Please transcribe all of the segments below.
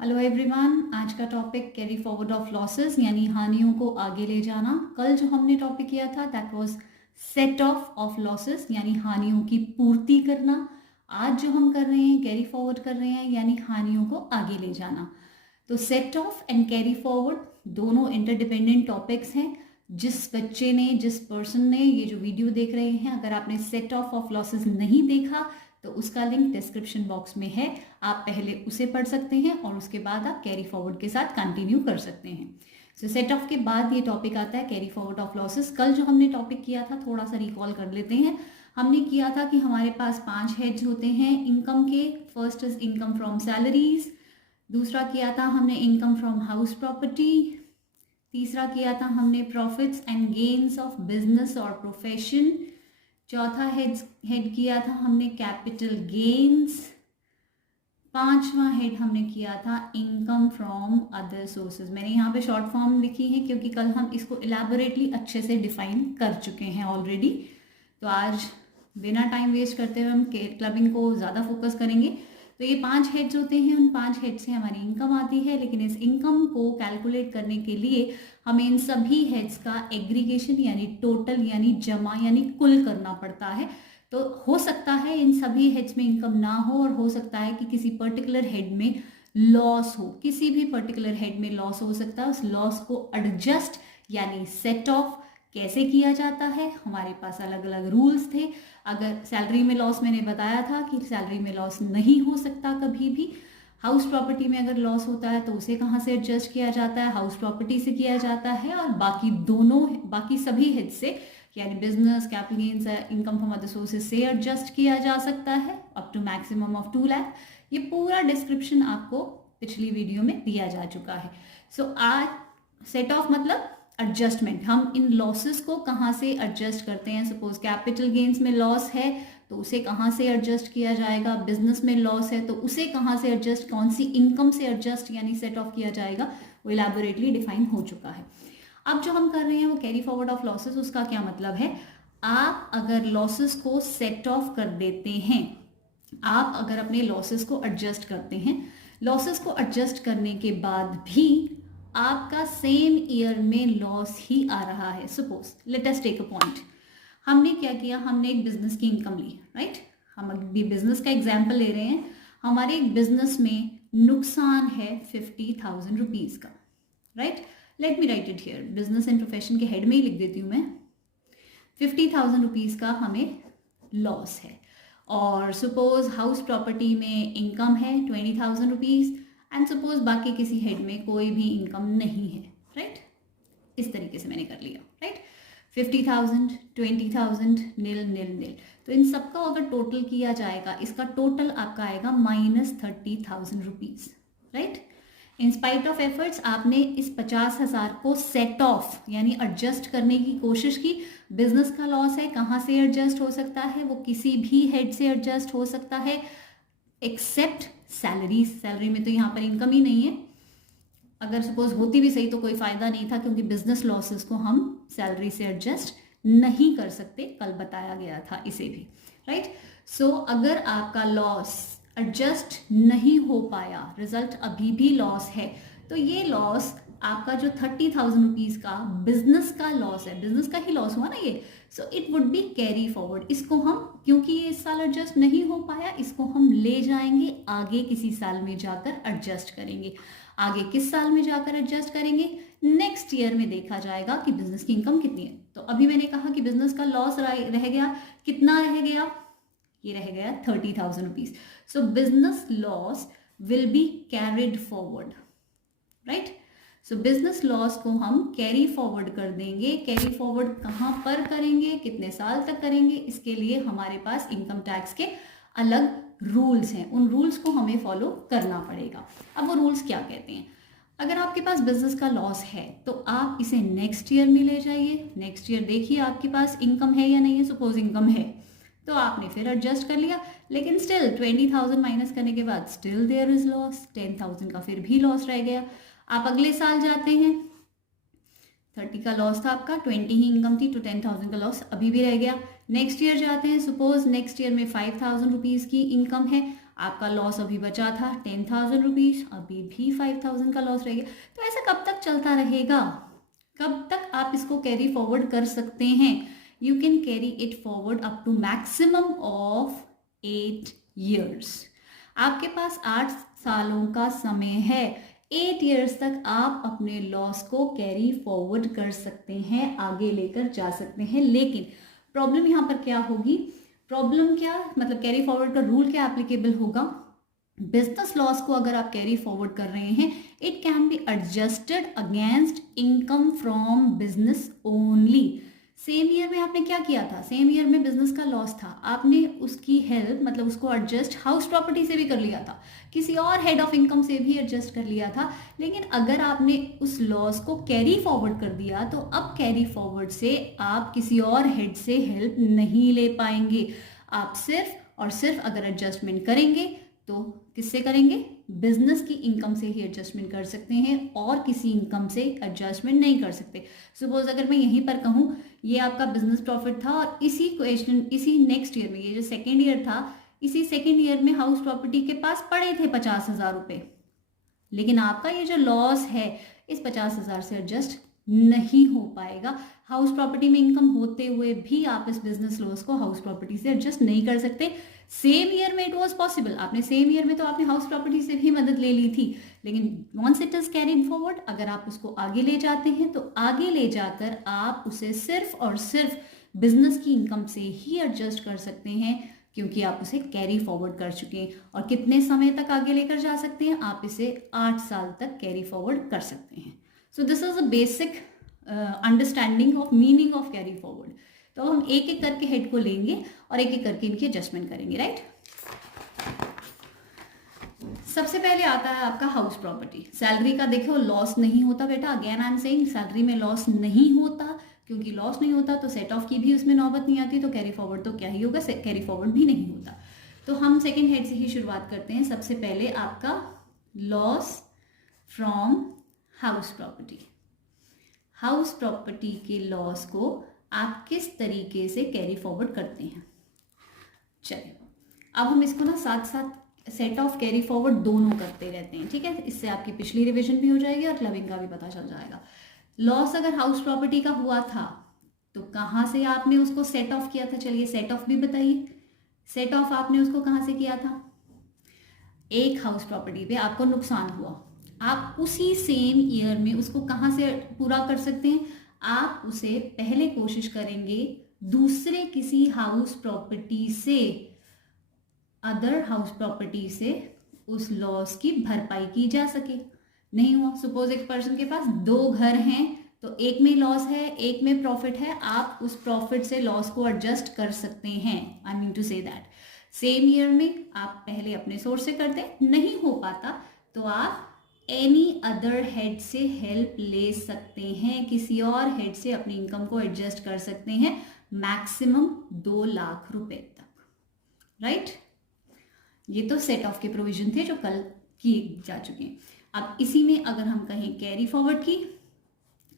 Hello everyone, आज का topic carry forward of losses यानी हानियों को आगे ले जाना। कल जो हमने टॉपिक किया था that was set of losses यानी हानियों की पूर्ति करना। आज जो हम कर रहे हैं कैरी फॉरवर्ड कर रहे हैं यानी हानियों को आगे ले जाना। तो set of and carry forward दोनों इंटरडिपेंडेंट टॉपिक्स हैं। जिस बच्चे ने जिस पर्सन ने ये जो वीडियो देख रहे हैं, अगर आपने सेट ऑफ लॉसेस नहीं देखा तो उसका लिंक डिस्क्रिप्शन बॉक्स में है। आप पहले उसे पढ़ सकते हैं और उसके बाद आप कैरी फॉरवर्ड के साथ कंटिन्यू कर सकते हैं। सो सेट ऑफ के बाद ये टॉपिक आता है कैरी फॉरवर्ड ऑफ लॉसेस। कल जो हमने टॉपिक किया था थोड़ा सा रिकॉल कर लेते हैं। हमने किया था कि हमारे पास 5 हेड्स होते हैं इनकम के। First is income from salaries, दूसरा किया था हमने इनकम फ्रॉम हाउस प्रॉपर्टी, तीसरा किया था हमने profits and gains of business और प्रोफेशन, चौथा हेड किया था हमने कैपिटल गेन्स, पांचवा हेड हमने किया था इनकम फ्रॉम अदर सोर्सेज। मैंने यहाँ पे शॉर्ट फॉर्म लिखी है क्योंकि कल हम इसको इलेबोरेटली अच्छे से डिफाइन कर चुके हैं ऑलरेडी। तो आज बिना टाइम वेस्ट करते हुए हम क्लबिंग को ज़्यादा फोकस करेंगे। तो ये 5 हेड्स होते हैं, उन 5 हेड से हमारी इनकम आती है, लेकिन इस इनकम को कैलकुलेट करने के लिए हमें इन सभी हेड्स का एग्रीगेशन यानी टोटल यानी जमा यानी कुल करना पड़ता है। तो हो सकता है इन सभी हेड्स में इनकम ना हो और हो सकता है कि किसी पर्टिकुलर हेड में लॉस हो, किसी भी पर्टिकुलर हेड में लॉस हो सकता है। उस लॉस को एडजस्ट यानी सेट ऑफ कैसे किया जाता है, हमारे पास अलग अलग रूल्स थे। अगर सैलरी में लॉस मैंने बताया था कि सैलरी में लॉस नहीं हो सकता कभी भी। हाउस प्रॉपर्टी में अगर लॉस होता है तो उसे कहाँ से एडजस्ट किया जाता है, हाउस प्रॉपर्टी से किया जाता है, और बाकी सभी हित से यानी business, capital gains, income from other sources से एडजस्ट किया जा सकता है up to maximum of 2 lakh. ये पूरा डिस्क्रिप्शन आपको पिछली वीडियो में दिया जा चुका है। सो आज सेट ऑफ मतलब एडजस्टमेंट। हम इन लॉसेस को कहाँ से एडजस्ट करते हैं। सपोज कैपिटल गेन्स में लॉस है तो उसे कहाँ से एडजस्ट किया जाएगा, बिजनेस में लॉस है तो उसे कहाँ से एडजस्ट, कौन सी इनकम से एडजस्ट यानी सेट ऑफ किया जाएगा, वो इलेबोरेटली डिफाइन हो चुका है। अब जो हम कर रहे हैं वो कैरी फॉरवर्ड ऑफ लॉसेस। उसका क्या मतलब है, आप अगर लॉसेस को सेट ऑफ कर देते हैं, आप अगर अपने लॉसेस को एडजस्ट करते हैं, लॉसेस को एडजस्ट करने के बाद भी आपका सेम ईयर में लॉस ही आ रहा है। Suppose let us take a point, हमने क्या किया, हमने एक बिजनेस की इनकम ली, राइट। हम अभी बिजनेस का एग्जाम्पल ले रहे हैं। हमारे एक बिजनेस में नुकसान है 50,000 रुपीज का, right. Let me right it here, business and profession के हेड में ही लिख देती हूँ मैं। 50,000 रुपीज का हमें लॉस है। और सपोज हाउस प्रॉपर्टी में इनकम है 20,000 रुपीज एंड सपोज बाकी किसी हेड में कोई भी इनकम नहीं है, राइट। इस तरीके से मैंने कर लिया, राइट। 50,000, 20,000, नील नील नील। तो इन सबका अगर टोटल किया जाएगा, इसका टोटल आपका आएगा -30,000 rupees, right. In spite of efforts आपने इस 50,000 को सेट ऑफ यानी एडजस्ट करने की कोशिश की। बिजनेस का लॉस है, कहाँ से एडजस्ट हो सकता है, वो किसी भी हेड से एडजस्ट हो सकता है एक्सेप्ट सैलरी। सैलरी में तो यहाँ पर इनकम ही नहीं है। अगर सपोज होती भी सही तो कोई फायदा नहीं था क्योंकि बिजनेस लॉसेस को हम सैलरी से एडजस्ट नहीं कर सकते, कल बताया गया था इसे भी, राइट। सो अगर आपका लॉस एडजस्ट नहीं हो पाया, रिजल्ट अभी भी लॉस है, तो ये लॉस आपका जो 30,000 रुपीज का बिजनेस का लॉस है, बिजनेस का ही लॉस हुआ ना ये, so it would be carry forward. इसको हम, क्योंकि ये इस साल एडजस्ट नहीं हो पाया, इसको हम ले जाएंगे आगे किसी साल में जाकर एडजस्ट करेंगे। आगे किस साल में जाकर एडजस्ट करेंगे, नेक्स्ट ईयर में देखा जाएगा कि बिजनेस की इनकम कितनी है। तो अभी मैंने कहा कि बिजनेस का लॉस रह गया, कितना रह गया, ये रह गया 30,000 rupees. So business loss will B carried forward, right. So business loss को हम कैरी फॉरवर्ड कर देंगे। कैरी फॉरवर्ड कहाँ पर करेंगे, कितने साल तक करेंगे, इसके लिए हमारे पास इनकम टैक्स के अलग रूल्स हैं, उन रूल्स को हमें फॉलो करना पड़ेगा। अब वो रूल्स क्या कहते हैं, अगर आपके पास बिजनेस का लॉस है तो आप इसे नेक्स्ट ईयर में ले जाइए। नेक्स्ट ईयर देखिए आपके पास इनकम है या नहीं है। सपोज इनकम है तो आपने फिर एडजस्ट कर लिया, लेकिन स्टिल 20,000 माइनस करने के बाद स्टिल देयर इज लॉस, 10,000 का फिर भी लॉस रह गया। आप अगले साल जाते हैं, 30 का लॉस था आपका, 20 ही इनकम थी तो 10,000 का लॉस अभी भी रह गया। नेक्स्ट ईयर जाते हैं, सपोज नेक्स्ट ईयर में 5,000 रुपीज की इनकम है, आपका लॉस अभी बचा था 10,000 रुपीज़, अभी भी 5,000 का लॉस रहेगा। तो ऐसा कब तक चलता रहेगा, कब तक आप इसको कैरी फॉरवर्ड कर सकते हैं? You can carry it forward up to maximum of 8 years। आपके पास 8 सालों का समय है। 8 years तक आप अपने लॉस को कैरी फॉरवर्ड कर सकते हैं, आगे लेकर जा सकते हैं। लेकिन प्रॉब्लम यहाँ पर क्या होगी, प्रॉब्लम क्या मतलब कैरी फॉरवर्ड का रूल क्या एप्लीकेबल होगा? बिजनेस लॉस को अगर आप कैरी फॉरवर्ड कर रहे हैं, it can be adjusted against income from business only. Same year में आपने क्या किया था, सेम ईयर में बिजनेस का लॉस था, आपने उसकी हेल्प मतलब उसको एडजस्ट हाउस प्रॉपर्टी से भी कर लिया था, किसी और हेड ऑफ इनकम से भी एडजस्ट कर लिया था। लेकिन अगर आपने उस लॉस को कैरी फॉरवर्ड कर दिया तो अब कैरी फॉरवर्ड से आप किसी और हेड से हेल्प नहीं ले पाएंगे। आप सिर्फ और सिर्फ अगर एडजस्टमेंट करेंगे तो किससे करेंगे? बिजनेस की इनकम से ही एडजस्टमेंट कर सकते हैं और किसी इनकम से एडजस्टमेंट नहीं कर सकते। सपोज अगर मैं यहीं पर कहूँ ये आपका बिजनेस प्रॉफिट था और इसी क्वेश्चन इसी नेक्स्ट ईयर में, ये जो सेकेंड ईयर था, इसी सेकेंड ईयर में हाउस प्रॉपर्टी के पास पड़े थे 50,000 रुपये, लेकिन आपका ये जो लॉस है इस 50,000 से एडजस्ट नहीं हो पाएगा। हाउस प्रॉपर्टी में इनकम होते हुए भी आप इस बिजनेस लॉस को हाउस प्रॉपर्टी से एडजस्ट नहीं कर सकते। सेम ईयर में इट वाज पॉसिबल, आपने सेम ईयर में तो आपने हाउस प्रॉपर्टी से भी मदद ले ली थी, लेकिन once it is carried forward, अगर आप उसको आगे ले जाते हैं तो आगे ले जाकर आप उसे सिर्फ और सिर्फ बिजनेस की इनकम से ही एडजस्ट कर सकते हैं, क्योंकि आप उसे कैरी फॉरवर्ड कर चुके हैं। और कितने समय तक आगे लेकर जा सकते हैं? आप इसे 8 साल तक कैरी फॉरवर्ड कर सकते हैं। So this is a basic understanding of meaning of carry forward. तो हम एक एक करके हेड को लेंगे और एक एक करके इनकी एडजस्टमेंट करेंगे, राइट? सबसे पहले आता है आपका हाउस प्रॉपर्टी। सैलरी का देखो लॉस नहीं होता बेटा, again I am saying salary में लॉस नहीं होता, क्योंकि लॉस नहीं होता तो सेट ऑफ की भी उसमें नौबत नहीं आती, तो कैरी फॉरवर्ड तो क्या ही होगा, कैरी फॉरवर्ड भी नहीं होता। तो हम सेकेंड हेड से ही शुरुआत करते हैं। सबसे पहले आपका loss from house property. House property के लॉस को आप किस तरीके से कैरी फॉरवर्ड करते हैं? चलिए अब हम इसको ना साथ साथ सेट ऑफ कैरी फॉरवर्ड दोनों करते रहते हैं, ठीक है? इससे आपकी पिछली रिवीजन भी हो जाएगी और क्लबिंग का भी पता चल जाएगा। लॉस अगर हाउस प्रॉपर्टी का हुआ था तो कहाँ से आपने उसको सेट ऑफ किया था? चलिए सेट ऑफ भी बताइए। सेट ऑफ आपने उसको कहाँ से किया था? एक हाउस प्रॉपर्टी पे आपको नुकसान हुआ, आप उसी सेम ईयर में उसको कहाँ से पूरा कर सकते हैं? आप उसे पहले कोशिश करेंगे दूसरे किसी हाउस प्रॉपर्टी से, अदर हाउस प्रॉपर्टी से उस लॉस की भरपाई की जा सके। नहीं हुआ, सपोज एक पर्सन के पास 2 घर हैं, तो एक में लॉस है एक में प्रॉफिट है, आप उस प्रॉफिट से लॉस को एडजस्ट कर सकते हैं। I mean to say that same year में आप पहले अपने सोर्स से करते, नहीं हो पाता तो आप एनी अदर हेड से हेल्प ले सकते हैं, किसी और हेड से अपनी इनकम को एडजस्ट कर सकते हैं, मैक्सिमम 2 लाख रुपए तक, राइट? ये तो सेट ऑफ के प्रोविजन थे जो कल किए जा चुके हैं। अब इसी में अगर हम कहें कैरी फॉरवर्ड की,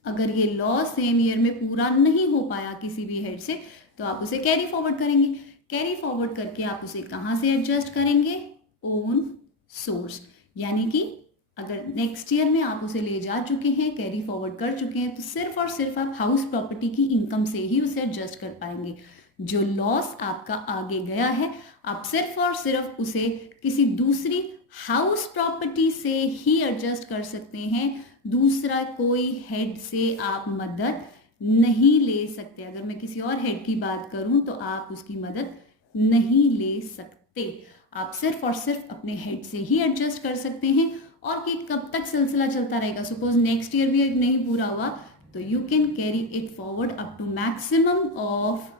अगर ये लॉस सेम ईयर में पूरा नहीं हो पाया किसी भी हेड से, तो आप उसे कैरी फॉरवर्ड करेंगे। कैरी फॉरवर्ड करके आप उसे कहाँ से एडजस्ट करेंगे? Own source. यानी कि अगर नेक्स्ट ईयर में आप उसे ले जा चुके हैं, कैरी फॉरवर्ड कर चुके हैं, तो सिर्फ और सिर्फ आप हाउस प्रॉपर्टी की इनकम से ही उसे एडजस्ट कर पाएंगे। जो लॉस आपका आगे गया है, आप सिर्फ और सिर्फ उसे किसी दूसरी हाउस प्रॉपर्टी से ही एडजस्ट कर सकते हैं, दूसरा कोई हेड से आप मदद नहीं ले सकते। अगर मैं किसी और हेड की बात करूं तो आप उसकी मदद नहीं ले सकते, आप सिर्फ और सिर्फ अपने हेड से ही एडजस्ट कर सकते हैं। और कि कब तक सिलसिला चलता रहेगा, सपोज नेक्स्ट ईयर भी नहीं पूरा हुआ तो you can carry it forward up to maximum of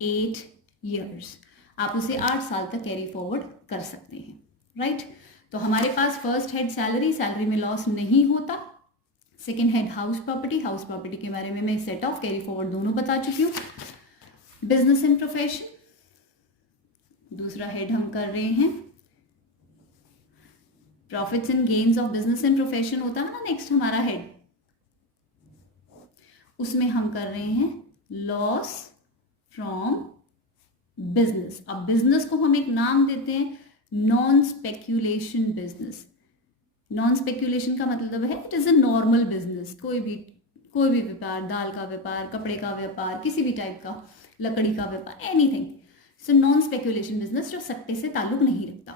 8 years। आप उसे 8 साल तक कैरी फॉरवर्ड कर सकते हैं, राइट? तो हमारे पास फर्स्ट हेड सैलरी, सैलरी में लॉस नहीं होता। Second head house property, house property के बारे में मैं सेट ऑफ कैरी फॉरवर्ड दोनों बता चुकी हूँ। बिजनेस एंड प्रोफेशन, दूसरा हेड हम कर रहे हैं profits and gains of business and profession होता है ना नेक्स्ट हमारा हेड, उसमें हम कर रहे हैं लॉस फ्रॉम बिजनेस। अब बिजनेस को हम एक नाम देते हैं non speculation business. Non speculation का मतलब है it is a normal business, कोई भी व्यापार, दाल का व्यापार, कपड़े का व्यापार, किसी भी टाइप का, लकड़ी का व्यापार, anything. So non speculation business जो सट्टे से ताल्लुक नहीं रखता।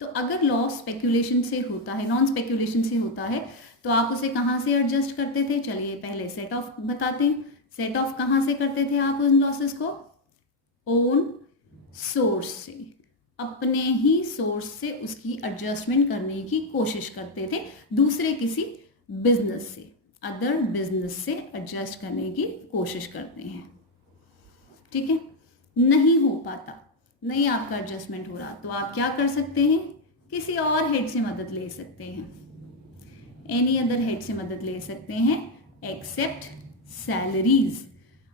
तो अगर लॉस स्पेक्यूलेशन से होता है, नॉन स्पेक्यूलेशन से होता है, तो आप उसे कहाँ से एडजस्ट करते थे? चलिए पहले सेट ऑफ बताते हैं। सेट ऑफ कहाँ से करते थे आप उन लॉसेस को? ओन सोर्स से, अपने ही सोर्स से उसकी एडजस्टमेंट करने की कोशिश करते थे, दूसरे किसी बिजनेस से, अदर बिजनेस से एडजस्ट करने की कोशिश करते हैं। ठीक है, नहीं हो पाता, नहीं आपका एडजस्टमेंट हो रहा, तो आप क्या कर सकते हैं? किसी और हेड से मदद ले सकते हैं, एनी अदर हेड से मदद ले सकते हैं एक्सेप्ट सैलरीज।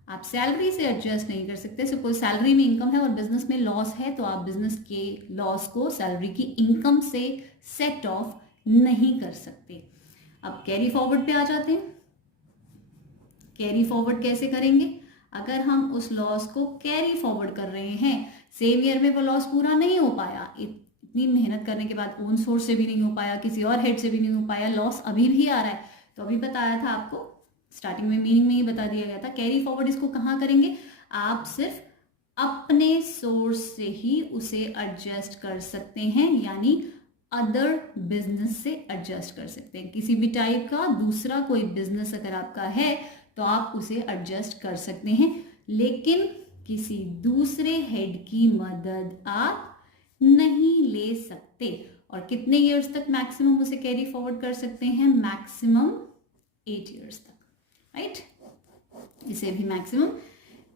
आप सैलरी से एडजस्ट नहीं कर सकते। सपोज सैलरी में इनकम है और बिजनेस में लॉस है, तो आप बिजनेस के लॉस को सैलरी की इनकम से सेट ऑफ नहीं कर सकते। अब कैरी फॉरवर्ड पे आ जाते हैं। कैरी फॉरवर्ड कैसे करेंगे? अगर हम उस लॉस को कैरी फॉरवर्ड कर रहे हैं, सेम ईयर में वो लॉस पूरा नहीं हो पाया, इतनी मेहनत करने के बाद ओन सोर्स से भी नहीं हो पाया, किसी और हेड से भी नहीं हो पाया, लॉस अभी भी आ रहा है, तो अभी बताया था आपको, स्टार्टिंग में मीनिंग में ही बता दिया गया था, कैरी फॉरवर्ड इसको कहाँ करेंगे? आप सिर्फ अपने सोर्स से ही उसे एडजस्ट कर सकते हैं, यानी अदर बिजनेस से एडजस्ट कर सकते हैं। किसी भी टाइप का दूसरा कोई बिजनेस अगर आपका है तो आप उसे एडजस्ट कर सकते हैं, लेकिन किसी दूसरे हेड की मदद आप नहीं ले सकते। और कितने ईयर्स तक मैक्सिमम उसे कैरी फॉरवर्ड कर सकते हैं? मैक्सिमम 8 ईयर्स तक, राइट? इसे भी मैक्सिमम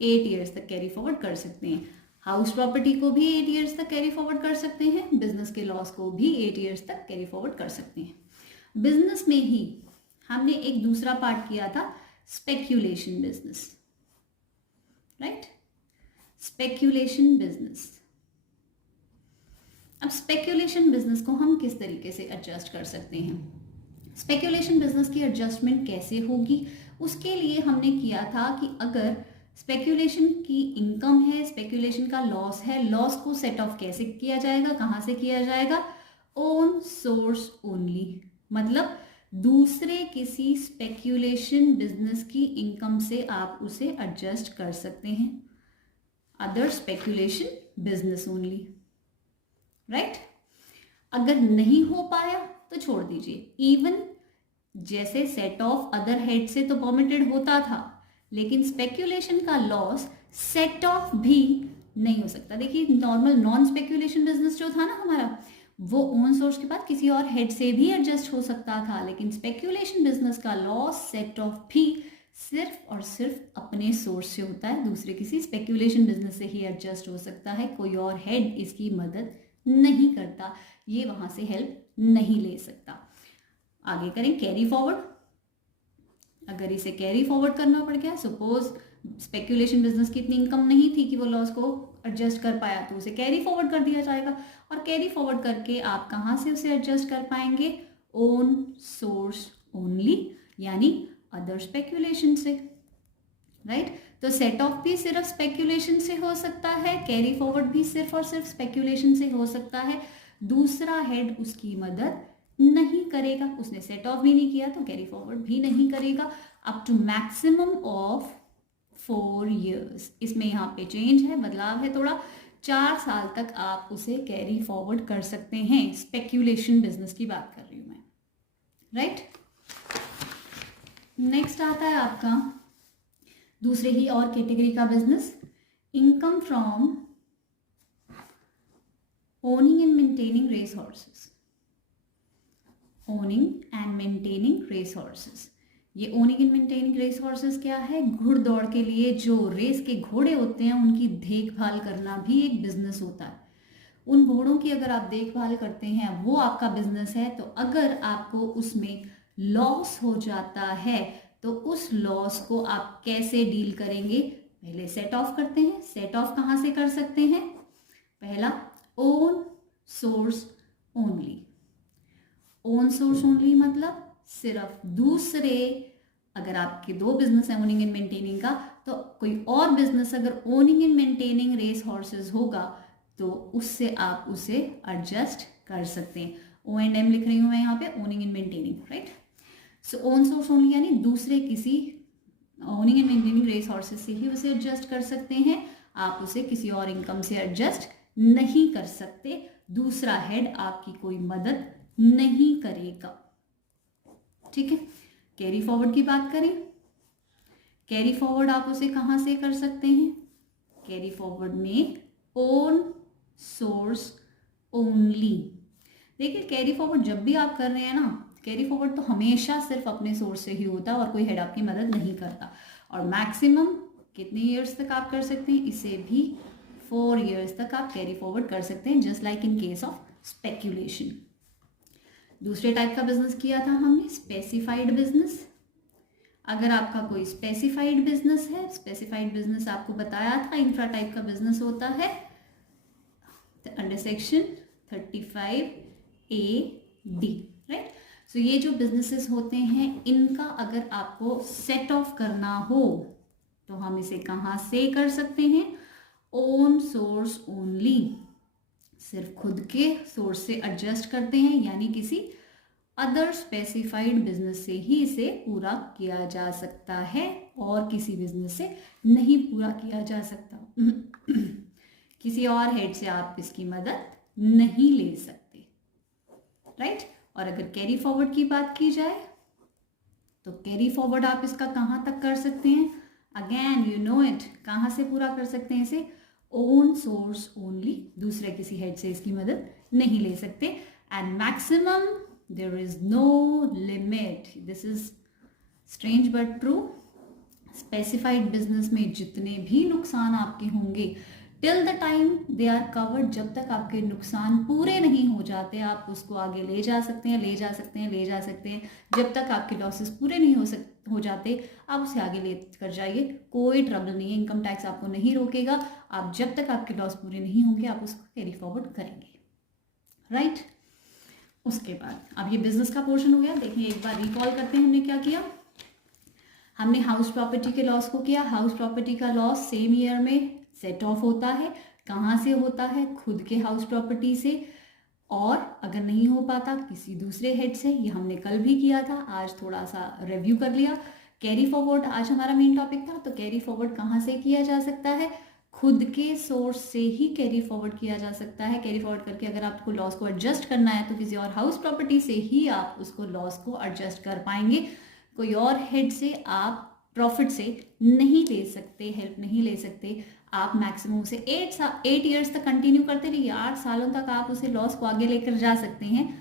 8 ईयर्स तक कैरी फॉरवर्ड कर सकते हैं। हाउस प्रॉपर्टी को भी 8 ईयर्स तक कैरी फॉरवर्ड कर सकते हैं, बिजनेस के लॉस को भी 8 ईयर्स तक कैरी फॉरवर्ड कर सकते हैं। बिजनेस में ही हमने एक दूसरा पार्ट किया था, speculation business, right? Speculation business. अब स्पेक्यूलेशन बिजनेस को हम किस तरीके से एडजस्ट कर सकते हैं? स्पेक्यूलेशन बिजनेस की एडजस्टमेंट कैसे होगी? उसके लिए हमने किया था कि अगर स्पेक्यूलेशन की इनकम है, स्पेक्यूलेशन का लॉस है, लॉस को सेट ऑफ कैसे किया जाएगा, कहाँ से किया जाएगा? ओन सोर्स ओनली, मतलब दूसरे किसी स्पेक्यूलेशन बिजनेस की इनकम से आप उसे एडजस्ट कर सकते हैं, other speculation business only, right? अगर नहीं हो पाया तो छोड़ दीजिए। इवन जैसे सेट ऑफ अदर हेड से तो परमिटेड होता था, लेकिन स्पेक्यूलेशन का लॉस सेट ऑफ भी नहीं हो सकता। देखिए नॉर्मल नॉन स्पेक्यूलेशन बिजनेस जो था ना हमारा, वो ओन सोर्स के बाद किसी और हेड से भी एडजस्ट हो सकता था, लेकिन स्पेक्यूलेशन बिजनेस का लॉस सेट ऑफ भी सिर्फ और सिर्फ अपने सोर्स से होता है, दूसरे किसी स्पेक्यूलेशन बिजनेस से ही एडजस्ट हो सकता है, कोई और हेड इसकी मदद नहीं करता, ये वहां से हेल्प नहीं ले सकता। आगे करें कैरी फॉरवर्ड। अगर इसे कैरी फॉरवर्ड करना पड़ गया, सपोज स्पेक्यूलेशन बिजनेस की इतनी इनकम नहीं थी कि वो लॉस को एडजस्ट कर पाया, तो उसे कैरी फॉरवर्ड कर दिया जाएगा। और कैरी फॉरवर्ड करके आप कहाँ से उसे एडजस्ट कर पाएंगे? ओन सोर्स ओनली, यानी अदर स्पेक्यूलेशन से, राइट? तो सेट ऑफ भी सिर्फ स्पेक्यूलेशन से हो सकता है, कैरी फॉरवर्ड भी सिर्फ और सिर्फ स्पेक्यूलेशन से हो सकता है, दूसरा हेड उसकी मदद नहीं करेगा, उसने सेट ऑफ भी नहीं किया तो कैरी फॉरवर्ड भी नहीं करेगा, up to maximum of 4 years। इसमें यहाँ पे चेंज है, बदलाव है थोड़ा, 4 साल तक आप उसे कैरी फॉरवर्ड कर सकते हैं। स्पेक्यूलेशन बिजनेस की बात कर रही हूँ मैं, राइट? नेक्स्ट आता है आपका दूसरे ही और कैटेगरी का business, income from owning and maintaining race horses. Owning and maintaining race horses, ये owning and maintaining race horses क्या है? घुड़दौड़ के लिए जो रेस के घोड़े होते हैं उनकी देखभाल करना भी एक बिजनेस होता है। उन घोड़ों की अगर आप देखभाल करते हैं, वो आपका बिजनेस है, तो अगर आपको उसमें लॉस हो जाता है तो उस लॉस को आप कैसे डील करेंगे? पहले सेट ऑफ करते हैं। सेट ऑफ कहाँ से कर सकते हैं? पहला own source only. Own source only मतलब सिर्फ दूसरे, अगर आपके 2 बिजनेस है ओनिंग एंड मेंटेनिंग का, तो कोई और बिजनेस अगर owning and maintaining race horses होगा तो उससे आप उसे एडजस्ट कर सकते हैं। O&M लिख रही हूँ मैं यहाँ पे, owning and maintaining, right. So own source only यानी दूसरे किसी ओनिंग एंड मेंटेनिंग रिसोर्सेज से ही उसे एडजस्ट कर सकते हैं, आप उसे किसी और इनकम से एडजस्ट नहीं कर सकते। दूसरा हेड आपकी कोई मदद नहीं करेगा, ठीक है। कैरी फॉरवर्ड की बात करें, कैरी फॉरवर्ड आप उसे कहाँ से कर सकते हैं? कैरी फॉरवर्ड में ओन सोर्स ओनली। देखिए कैरी फॉरवर्ड जब भी आप कर रहे हैं ना, कैरी फॉरवर्ड तो हमेशा सिर्फ अपने सोर्स से ही होता है और कोई हेड आपकी मदद नहीं करता। और मैक्सिमम कितने ईयर्स तक आप कर सकते हैं? इसे भी 4 ईयर्स तक आप कैरी फॉरवर्ड कर सकते हैं, just like in case of speculation. दूसरे टाइप का बिजनेस किया था हमने, स्पेसिफाइड बिजनेस। अगर आपका कोई स्पेसिफाइड बिजनेस है, स्पेसिफाइड बिजनेस आपको बताया था इंफ्रा टाइप का बिजनेस होता है अंडर सेक्शन 35A(D), राइट। सो ये जो बिजनेसेस होते हैं इनका अगर आपको सेट ऑफ करना हो तो हम इसे कहाँ से कर सकते हैं? ओन सोर्स ओनली, सिर्फ खुद के सोर्स से एडजस्ट करते हैं, यानी किसी अदर स्पेसिफाइड बिजनेस से ही इसे पूरा किया जा सकता है और किसी बिजनेस से नहीं पूरा किया जा सकता। किसी और हेड से आप इसकी मदद नहीं ले सकते, राइट। और अगर कैरी फॉरवर्ड की बात की जाए तो कैरी फॉरवर्ड आप इसका कहाँ तक कर सकते हैं? अगेन यू नो इट, कहाँ से पूरा कर सकते हैं इसे? ओन सोर्स ओनली, दूसरे किसी हेड से इसकी मदद नहीं ले सकते। And maximum there is no limit, this is strange but true. Specified business में जितने भी नुकसान आपके होंगे till the time they are covered, जब तक आपके नुकसान पूरे नहीं हो जाते आप उसको आगे ले जा सकते हैं, ले जा सकते हैं, ले जा सकते हैं। जब तक आपके लॉसेस पूरे नहीं हो जाते आप उसे आगे ले कर जाइए, कोई ट्रबल नहीं है, इनकम टैक्स आपको नहीं रोकेगा। आप जब तक आपके लॉस पूरे नहीं होंगे आप उसको कैरी फॉरवर्ड करेंगे, राइट। उसके बाद अब ये बिजनेस का पोर्शन हो गया। देखिए एक बार रिकॉल करते हैं हमने क्या किया। हमने हाउस प्रॉपर्टी के लॉस को किया। हाउस प्रॉपर्टी का लॉस सेम ईयर में सेट ऑफ होता है। कहाँ से होता है? खुद के हाउस प्रॉपर्टी से, और अगर नहीं हो पाता किसी दूसरे हेड से। ये हमने कल भी किया था, आज थोड़ा सा रिव्यू कर लिया। कैरी फॉरवर्ड आज हमारा मेन टॉपिक था, तो कैरी फॉरवर्ड कहाँ से किया जा सकता है? खुद के सोर्स से ही कैरी फॉरवर्ड किया जा सकता है। कैरी फॉरवर्ड करके अगर आपको लॉस को एडजस्ट करना है तो किसी और हाउस प्रॉपर्टी से ही आप उसको लॉस को एडजस्ट कर पाएंगे। कोई और हेड से आप प्रॉफिट से नहीं ले सकते, हेल्प नहीं ले सकते। आप मैक्सिमम उसे 8 ईयर्स तक कंटिन्यू करते रहिए, 8 सालों तक आप उसे लॉस को आगे लेकर जा सकते हैं।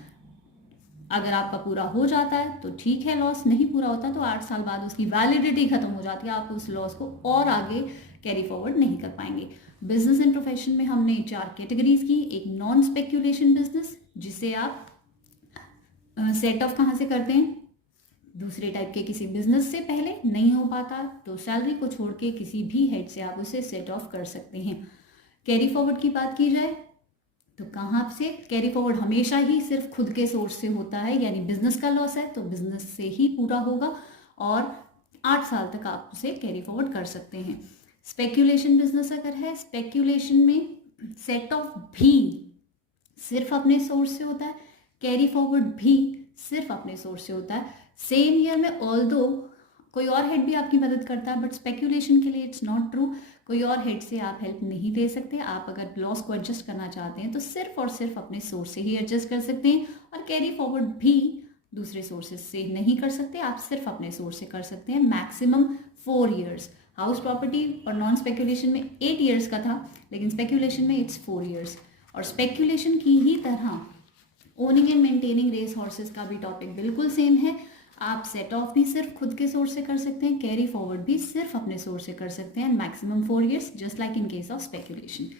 अगर आपका पूरा हो जाता है तो ठीक है, लॉस नहीं पूरा होता तो 8 साल बाद उसकी वैलिडिटी खत्म हो जाती है, आप उस लॉस को और आगे कैरी फॉरवर्ड नहीं कर पाएंगे। बिजनेस एंड प्रोफेशन में हमने 4 कैटेगरीज की। एक नॉन स्पेक्यूलेशन बिजनेस, जिसे आप सेट ऑफ कहाँ से करते हैं? दूसरे टाइप के किसी बिजनेस से पहले नहीं हो पाता तो सैलरी को छोड़ के किसी भी हेड से आप उसे सेट ऑफ कर सकते हैं। कैरी फॉरवर्ड की बात की जाए तो कहाँ से? कैरी फॉरवर्ड हमेशा ही सिर्फ खुद के सोर्स से होता है, यानी बिजनेस का लॉस है तो बिजनेस से ही पूरा होगा और 8 साल तक आप उसे कैरी फॉरवर्ड कर सकते हैं। स्पेक्यूलेशन बिजनेस अगर है, स्पेक्यूलेशन में सेट ऑफ भी सिर्फ अपने सोर्स से होता है, कैरी फॉरवर्ड भी सिर्फ अपने सोर्स से होता है। सेम ईयर में ऑल्दो कोई और हेड भी आपकी मदद करता है, बट स्पेक्यूलेशन के लिए इट्स नॉट ट्रू। कोई और हेड से आप हेल्प नहीं ले सकते। आप अगर लॉस को एडजस्ट करना चाहते हैं तो सिर्फ और सिर्फ अपने सोर्स से ही एडजस्ट कर सकते हैं, और कैरी फॉरवर्ड भी दूसरे सोर्सेज से नहीं कर सकते, आप सिर्फ अपने सोर्स से कर सकते हैं। Maximum 4 years. हाउस प्रॉपर्टी और नॉन स्पेक्यूलेशन में 8 ईयर्स का था, लेकिन स्पेक्यूलेशन में इट्स 4 ईयर्स। और स्पेक्यूलेशन की ही तरह owning and maintaining race horses का भी टॉपिक बिल्कुल सेम है। आप सेट ऑफ भी सिर्फ खुद के सोर्स से कर सकते हैं, कैरी फॉरवर्ड भी सिर्फ अपने सोर्स से कर सकते हैं। Maximum 4 years, just like in case of speculation.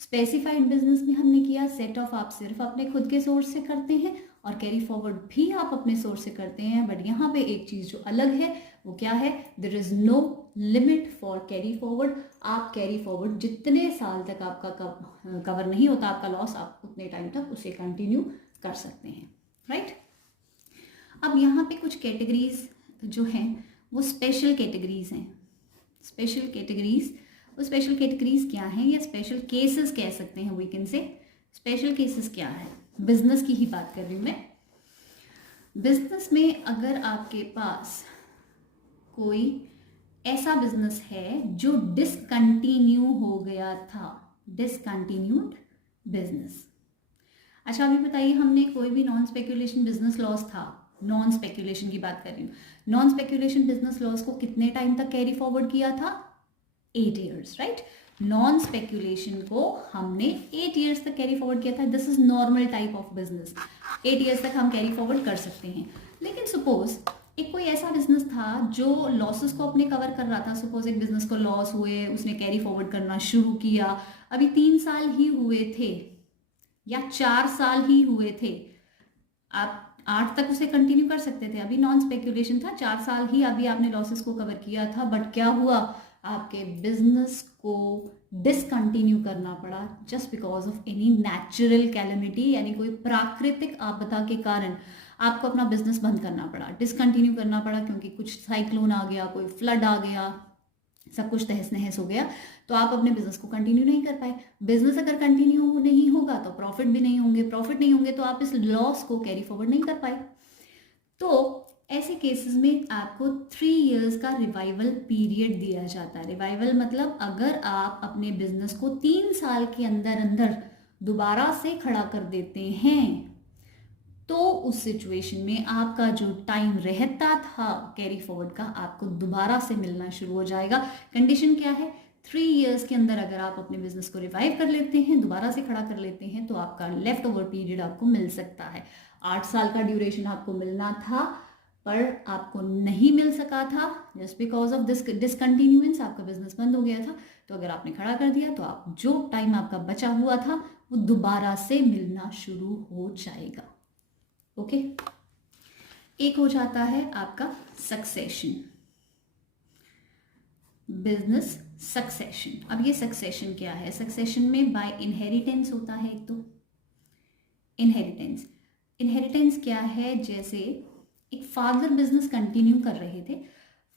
Specified business में हमने किया, सेट ऑफ आप सिर्फ अपने खुद के सोर्स से करते हैं और कैरी फॉरवर्ड भी आप अपने सोर्स से करते हैं। बट यहाँ पे एक चीज़ जो अलग है वो क्या है? There is no limit for carry forward. आप कैरी फॉरवर्ड जितने साल तक आपका कवर नहीं होता आपका लॉस, आप उतने टाइम तक उसे कंटिन्यू कर सकते हैं, राइट। अब यहाँ पे कुछ कैटेगरीज जो हैं वो स्पेशल कैटेगरीज हैं। स्पेशल कैटेगरीज वो स्पेशल कैटेगरीज क्या हैं या स्पेशल केसेस कह सकते हैं, we can say special cases क्या है। बिजनेस की ही बात कर रही हूँ मैं। बिजनेस में अगर आपके पास कोई ऐसा बिजनेस है जो डिसकंटिन्यू हो गया था, डिसकंटिन्यूड बिजनेस। अच्छा अभी बताइए, हमने कोई भी नॉन स्पेकुलेशन बिजनेस लॉस था, नॉन स्पेकुलेशन की बात कर रही हूँ, नॉन स्पेकुलेशन बिजनेस लॉस को कितने टाइम तक कैरी फॉरवर्ड किया था? 8 ईयर्स, राइट। नॉन स्पेकुलेशन को हमने 8 ईयर्स तक कैरी फॉरवर्ड किया था। This is normal type of business, 8 years तक हम कैरी फॉरवर्ड कर सकते हैं। लेकिन सपोज एक कोई ऐसा बिजनेस था जो लॉसेस को अपने कवर कर रहा था। सपोज एक बिजनेस को लॉस हुए, उसने कैरी फॉरवर्ड करना शुरू किया, अभी 3 साल ही हुए थे या 4 साल ही हुए थे, आप 8 तक उसे कंटिन्यू कर सकते थे, अभी नॉन स्पेकुलेशन था, 4 साल ही अभी आपने लॉसेस को कवर किया था, बट क्या हुआ, आपके बिजनेस को डिसकंटिन्यू करना पड़ा just because of any natural calamity, यानी कोई प्राकृतिक आपदा के कारण आपको अपना बिजनेस बंद करना पड़ा, डिसकंटिन्यू करना पड़ा, क्योंकि कुछ साइक्लोन आ गया, कोई फ्लड आ गया, सब कुछ तहस नहस हो गया, तो आप अपने बिजनेस को कंटिन्यू नहीं कर पाए। बिजनेस अगर कंटिन्यू नहीं होगा तो प्रॉफिट भी नहीं होंगे, प्रॉफिट नहीं होंगे तो आप इस लॉस को कैरी फॉरवर्ड नहीं कर पाए। तो ऐसे केसेस में आपको 3 इयर्स का रिवाइवल पीरियड दिया जाता है। रिवाइवल मतलब अगर आप अपने बिजनेस को 3 साल के अंदर अंदर दोबारा से खड़ा कर देते हैं तो उस सिचुएशन में आपका जो टाइम रहता था कैरी फॉरवर्ड का, आपको दोबारा से मिलना शुरू हो जाएगा। कंडीशन क्या है? 3 इयर्स के अंदर अगर आप अपने बिजनेस को रिवाइव कर लेते हैं, दोबारा से खड़ा कर लेते हैं, तो आपका लेफ्ट ओवर पीरियड आपको मिल सकता है। 8 साल का ड्यूरेशन आपको मिलना था पर आपको नहीं मिल सका था जस्ट बिकॉज ऑफ दिस डिसकंटिन्यूएंस, आपका बिजनेस बंद हो गया था। तो अगर आपने खड़ा कर दिया तो आप जो टाइम आपका बचा हुआ था वो दोबारा से मिलना शुरू हो जाएगा। ओके एक हो जाता है आपका सक्सेशन, बिजनेस सक्सेशन। अब ये सक्सेशन क्या है? सक्सेशन में बाय इनहेरिटेंस होता है। एक तो इनहेरिटेंस, इनहेरिटेंस क्या है? जैसे एक फादर बिजनेस कंटिन्यू कर रहे थे,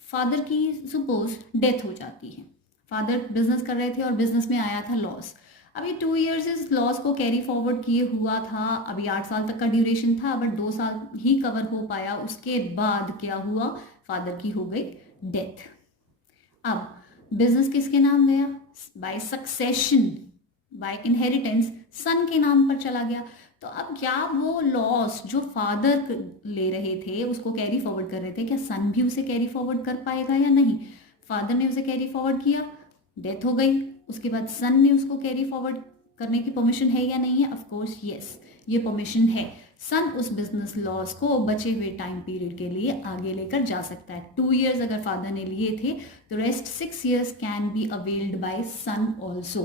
फादर की सपोज डेथ हो जाती है, फादर बिजनेस कर रहे थे और बिजनेस में आया था लॉस, अभी 2 इयर्स इस लॉस को कैरी फॉरवर्ड किए हुआ था, अभी 8 साल तक का ड्यूरेशन था बट 2 साल ही कवर हो पाया, उसके बाद क्या हुआ, फादर की हो गई डेथ। अब बिजनेस किसके नाम गया? बाय सक्सेशन, बाय इनहेरिटेंस सन के नाम पर चला गया। तो अब क्या वो लॉस जो फादर ले रहे थे उसको कैरी फॉरवर्ड कर रहे थे, क्या सन भी उसे कैरी फॉरवर्ड कर पाएगा या नहीं? फादर ने उसे कैरी फॉरवर्ड किया, डेथ हो गई, उसके बाद सन ने उसको कैरी फॉरवर्ड करने की परमिशन है या नहीं है? ऑफ कोर्स यस, ये परमिशन है। सन उस बिजनेस लॉस को बचे हुए टाइम पीरियड के लिए आगे लेकर जा सकता है। 2 इयर्स अगर फादर ने लिए थे तो rest 6 years can be availed by son also.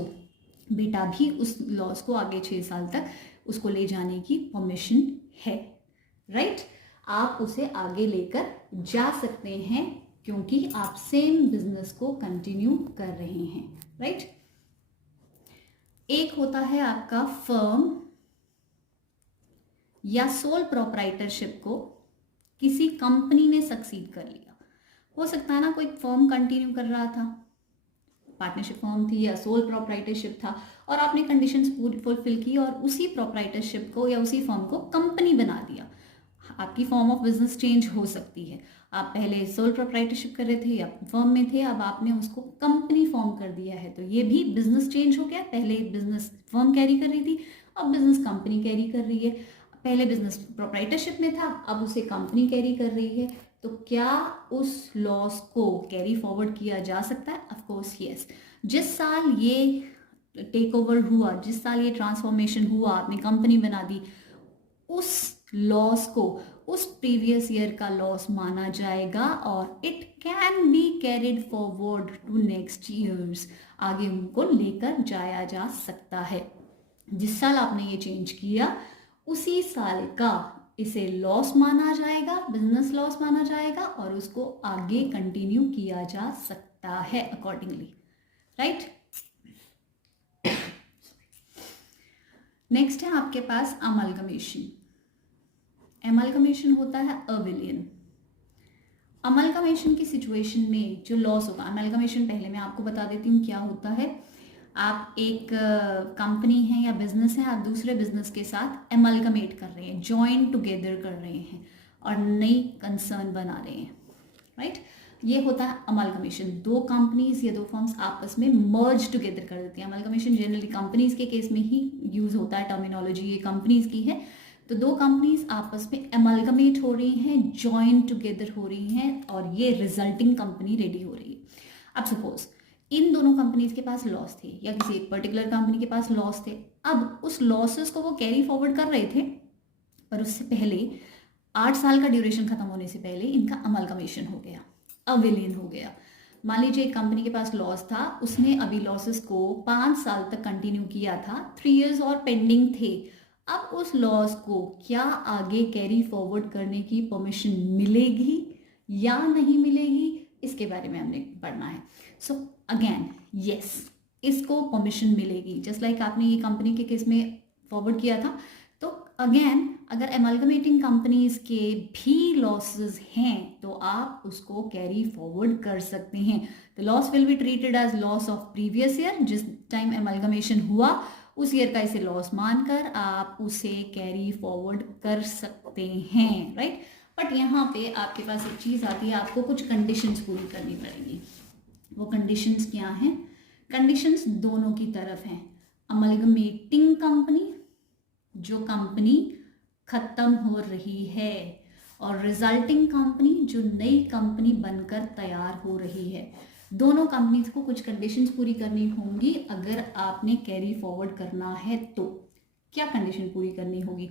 बेटा भी उस लॉस को आगे 6 साल तक उसको ले जाने की परमिशन है, राइट? आप उसे आगे लेकर जा सकते हैं क्योंकि आप सेम बिजनेस को कंटिन्यू कर रहे हैं, राइट? एक होता है आपका फर्म या सोल प्रोप्राइटरशिप को किसी कंपनी ने सक्सीड कर लिया। हो सकता है ना कोई फर्म कंटिन्यू कर रहा था, पार्टनरशिप फर्म थी या सोल प्रोप्राइटरशिप था, और आपने कंडीशंस पूरी फुलफिल की और उसी प्रोप्राइटरशिप को या उसी फर्म को कंपनी बना दिया। आपकी फॉर्म ऑफ बिजनेस चेंज हो सकती है। आप पहले सोल प्रोप्राइटरशिप कर रहे थे या फर्म में थे, अब आपने उसको कंपनी फॉर्म कर दिया है, तो ये भी बिजनेस चेंज हो गया। पहले बिजनेस फर्म कैरी कर रही थी, अब बिजनेस कंपनी कैरी कर रही है। पहले बिजनेस प्रोप्राइटरशिप में था, अब उसे कंपनी कैरी कर रही है। तो क्या उस लॉस को कैरी फॉरवर्ड किया जा सकता है? Of course yes. जिस साल ये टेक ओवर हुआ, जिस साल ये ट्रांसफॉर्मेशन हुआ, आपने कंपनी बना दी, उस लॉस को उस प्रीवियस ईयर का लॉस माना जाएगा और it can be carried forward to next years, आगे उनको लेकर जाया जा सकता है। जिस साल आपने ये चेंज किया उसी साल का इसे लॉस माना जाएगा, बिजनेस लॉस माना जाएगा और उसको आगे कंटिन्यू किया जा सकता है अकॉर्डिंगली, राइट? नेक्स्ट है आपके पास अमलगमेशन। एमलगमेशन होता है अविलियन। अमलगमेशन की सिचुएशन में जो लॉस होगा, अमलगमेशन पहले मैं आपको बता देती हूँ क्या होता है। आप एक कंपनी है या बिजनेस है, आप दूसरे बिजनेस के साथ अमलगमेट कर रहे हैं, जॉइन टुगेदर कर रहे हैं और नई कंसर्न बना रहे हैं, राइट। ये होता है अमलगमेशन। दो कंपनीज या दो फर्म्स आपस में मर्ज टुगेदर कर देती हैं। अमलगमेशन जनरली कंपनीज के केस में ही यूज होता है, टर्मिनोलॉजी ये कंपनीज की है। तो दो कंपनीज आपस में अमलगमेट हो रही हैं, जॉइन टुगेदर हो रही हैं और ये रिजल्टिंग कंपनी रेडी हो रही है। अब सपोज इन दोनों कंपनीज के पास लॉस थे या किसी एक पर्टिकुलर कंपनी के पास लॉस थे। अब उस लॉसेस को वो कैरी फॉरवर्ड कर रहे थे, पर उससे पहले 8 साल का ड्यूरेशन खत्म होने से पहले इनका अमलगमेशन हो गया, अविलीन हो गया। मान लीजिए एक कंपनी के पास लॉस था, उसने अभी लॉसेस को 5 साल तक कंटिन्यू किया था, 3 इयर्स और पेंडिंग थे। अब उस लॉस को क्या आगे कैरी फॉरवर्ड करने की परमिशन मिलेगी या नहीं मिलेगी, इसके बारे में हमने पढ़ना है। सो अगेन यस, इसको परमिशन मिलेगी। जस्ट लाइक आपने ये कंपनी के केस में फॉरवर्ड किया था, तो अगेन अगर एमलगमेटिंग कंपनीज के भी लॉसेस हैं तो आप उसको कैरी फॉरवर्ड कर सकते हैं। The loss will be treated as loss of previous year. जिस टाइम एमलगमेशन हुआ उस ईयर का इसे लॉस मानकर आप उसे कैरी फॉरवर्ड कर सकते हैं, राइट। बट यहाँ पे आपके पास एक चीज आती है, आपको कुछ कंडीशंस पूरी करनी पड़ेगी। वो कंडीशंस क्या हैं? कंडीशंस दोनों की तरफ हैं। अमलगमेटिंग कंपनी, जो कंपनी खत्म हो रही है, और रिजल्टिंग कंपनी, जो नई कंपनी बनकर तैयार हो रही है। दोनों कंपनीज को कुछ कंडीशंस पूरी करनी होंगी अगर आपने कैरी फॉरवर्ड करना है तो। क्या कंडीशन पूरी करनी होगी?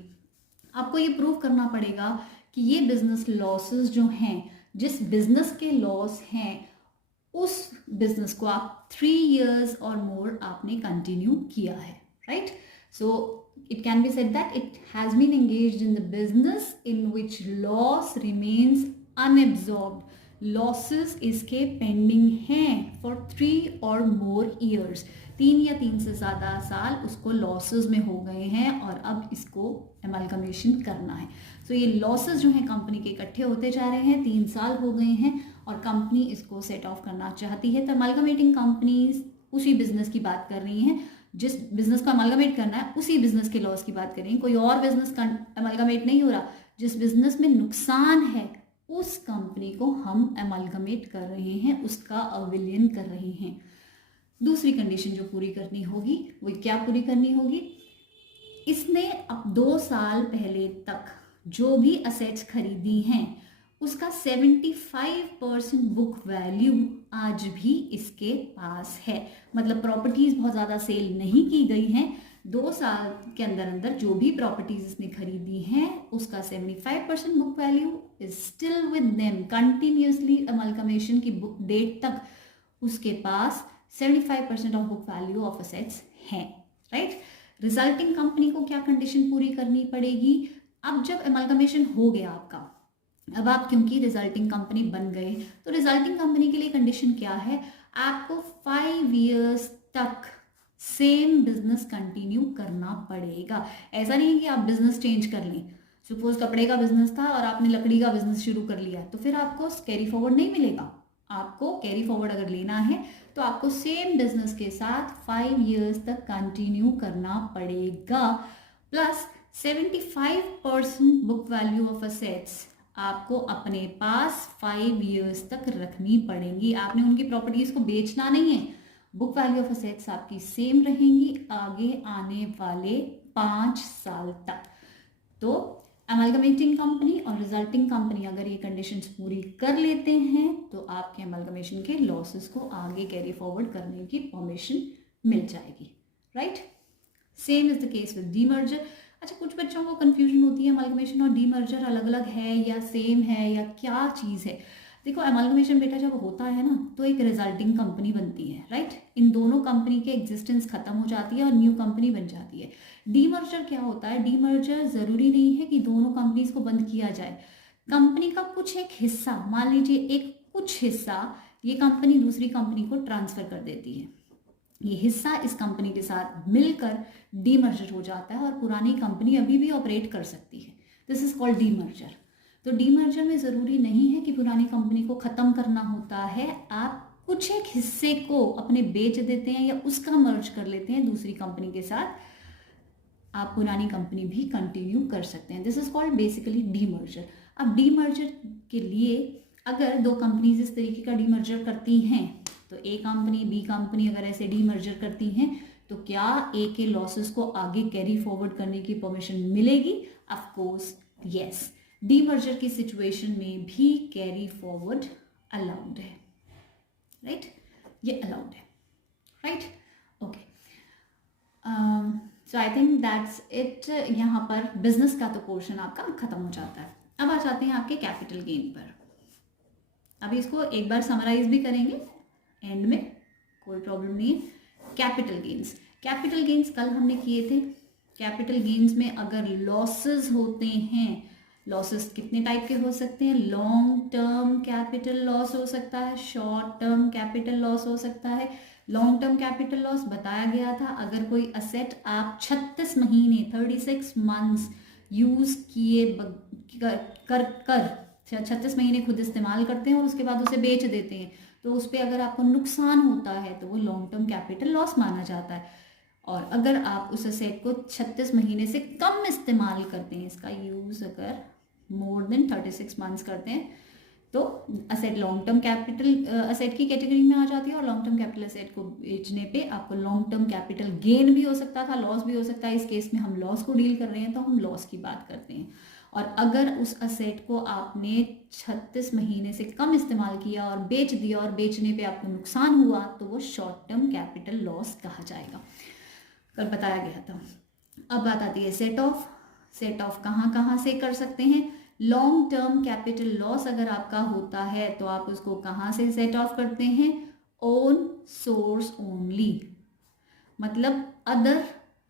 आपको ये प्रूव करना पड़ेगा कि ये बिजनेस लॉसेस जो हैं, जिस बिजनेस के लॉस हैं, उस बिजनेस को आप 3 इयर्स और मोर आपने कंटिन्यू किया है, right. So it can be said that it has been engaged in the business in which loss remains unabsorbed. Losses इसके pending हैं for 3 or more years. 3 या 3 से ज़्यादा साल उसको losses में हो गए हैं और अब इसको amalgamation करना है। So ये losses जो हैं कंपनी के इकट्ठे होते जा रहे हैं, 3 साल हो गए हैं और कंपनी इसको सेट ऑफ करना चाहती है। तो amalgamating companies उसी बिजनेस की बात कर रही हैं, जिस बिजनेस को अमलगमेट करना है उसी बिजनेस के लॉस की बात करें। कोई और बिजनेस का अमलगमेट नहीं हो रहा। जिस बिजनेस में नुकसान है उस कंपनी को हम अमलगमेट कर रहे हैं, उसका अविलियन कर रहे हैं। दूसरी कंडीशन जो पूरी करनी होगी वो क्या पूरी करनी होगी? इसने अब 2 साल पहले तक जो भी असेट्स खरीदी हैं उसका 75% बुक वैल्यू आज भी इसके पास है। मतलब प्रॉपर्टीज बहुत ज़्यादा सेल नहीं की गई हैं। 2 साल के अंदर अंदर जो भी प्रॉपर्टीज इसने खरीदी हैं उसका 75% book value is still with them continuously. Amalgamation की बुक डेट तक उसके पास 75% of book value of assets हैं, राइट। रिजल्टिंग कंपनी को क्या कंडीशन पूरी करनी पड़ेगी? अब जब अमलगमेशन हो गया आपका, अब आप क्योंकि रिजल्टिंग कंपनी बन गए, तो रिजल्टिंग कंपनी के लिए कंडीशन क्या है? आपको 5 इयर्स तक सेम बिजनेस कंटिन्यू करना पड़ेगा। ऐसा नहीं है कि आप बिजनेस चेंज कर लें। सपोज कपड़े का बिजनेस था और आपने लकड़ी का बिजनेस शुरू कर लिया, तो फिर आपको कैरी फॉरवर्ड नहीं मिलेगा। आपको कैरी फॉरवर्ड अगर लेना है तो आपको सेम बिजनेस के साथ 5 इयर्स तक कंटिन्यू करना पड़ेगा। Plus 75% book value of assets आपको अपने पास 5 इयर्स तक रखनी पड़ेंगी। आपने उनकी प्रॉपर्टीज को बेचना नहीं है। बुक वैल्यू ऑफ असेट्स आपकी सेम रहेंगी आगे आने वाले 5 साल तक। तो अमलगमेटिंग कंपनी और रिजल्टिंग कंपनी अगर ये कंडीशंस पूरी कर लेते हैं तो आपके अमलगमेशन के लॉसेस को आगे कैरी फॉरवर्ड करने की परमिशन मिल जाएगी, right. Same is the case with demerger. अच्छा, कुछ बच्चों को कंफ्यूजन होती है अमलगमेशन और डीमर्जर अलग अलग है या सेम है या क्या चीज़ है। देखो, अमलगमेशन बेटा जब होता है ना तो एक रिजल्टिंग कंपनी बनती है, राइट। इन दोनों कंपनी के एग्जिस्टेंस खत्म हो जाती है और न्यू कंपनी बन जाती है। डीमर्जर क्या होता है? डीमर्जर जरूरी नहीं है कि दोनों कंपनीज को बंद किया जाए। कंपनी का कुछ एक हिस्सा, मान लीजिए एक कुछ हिस्सा, ये कंपनी दूसरी कंपनी को ट्रांसफर कर देती है। ये हिस्सा इस कंपनी के साथ मिलकर डीमर्जर हो जाता है और पुरानी कंपनी अभी भी ऑपरेट कर सकती है। This is called demerger. तो डीमर्जर में ज़रूरी नहीं है कि पुरानी कंपनी को ख़त्म करना होता है, आप कुछ एक हिस्से को अपने बेच देते हैं या उसका मर्ज कर लेते हैं दूसरी कंपनी के साथ, आप पुरानी कंपनी भी कंटिन्यू कर सकते हैं। This is called basically demerger. अब डीमर्जर के लिए अगर दो कंपनीज इस तरीके का डीमर्जर करती हैं, तो ए कंपनी बी कंपनी अगर ऐसे डीमर्जर करती हैं, तो क्या ए के लॉसेस को आगे कैरी फॉरवर्ड करने की परमिशन मिलेगी? ऑफ कोर्स यस, डीमर्जर की सिचुएशन में भी कैरी फॉरवर्ड अलाउड है, राइट? ये अलाउड है, right? Okay, so I think that's it. यहाँ पर बिजनेस का तो पोर्शन आपका खत्म हो जाता है। अब आ जाते हैं आपके कैपिटल गेन पर। अभी इसको एक बार समराइज भी करेंगे एंड में, कोई प्रॉब्लम नहीं है। कैपिटल गेन्स कल हमने किए थे। कैपिटल गेन्स में अगर लॉसेस होते हैं, लॉसेस कितने टाइप के हो सकते हैं? लॉन्ग टर्म कैपिटल लॉस हो सकता है, शॉर्ट टर्म कैपिटल लॉस हो सकता है। लॉन्ग टर्म कैपिटल लॉस बताया गया था, अगर कोई असेट आप 36 महीने 36 मंथ्स यूज किए कर 36 महीने खुद इस्तेमाल करते हैं और उसके बाद उसे बेच देते हैं, तो उस पर अगर आपको नुकसान होता है तो वो लॉन्ग टर्म कैपिटल लॉस माना जाता है। और अगर आप उस असेट को 36 महीने से कम इस्तेमाल करते हैं, इसका यूज अगर मोर देन 36 मंथ्स करते हैं, तो asset long term capital asset की कैटेगरी में आ जाती है। और लॉन्ग टर्म कैपिटल असेट को बेचने पे आपको लॉन्ग टर्म कैपिटल गेन भी हो सकता था, लॉस भी हो सकता है। इस केस में हम लॉस को डील कर रहे हैं तो हम लॉस की बात करते हैं। और अगर उस असेट को आपने 36 महीने से कम इस्तेमाल किया और बेच दिया और बेचने पे आपको नुकसान हुआ, तो वो शॉर्ट टर्म कैपिटल लॉस कहा जाएगा, कल बताया गया था। अब बात आती है सेट ऑफ। सेट ऑफ कहाँ से कर सकते हैं? लॉन्ग टर्म कैपिटल लॉस अगर आपका होता है तो आप उसको कहाँ से सेट ऑफ करते हैं? ओन सोर्स ओनली, मतलब other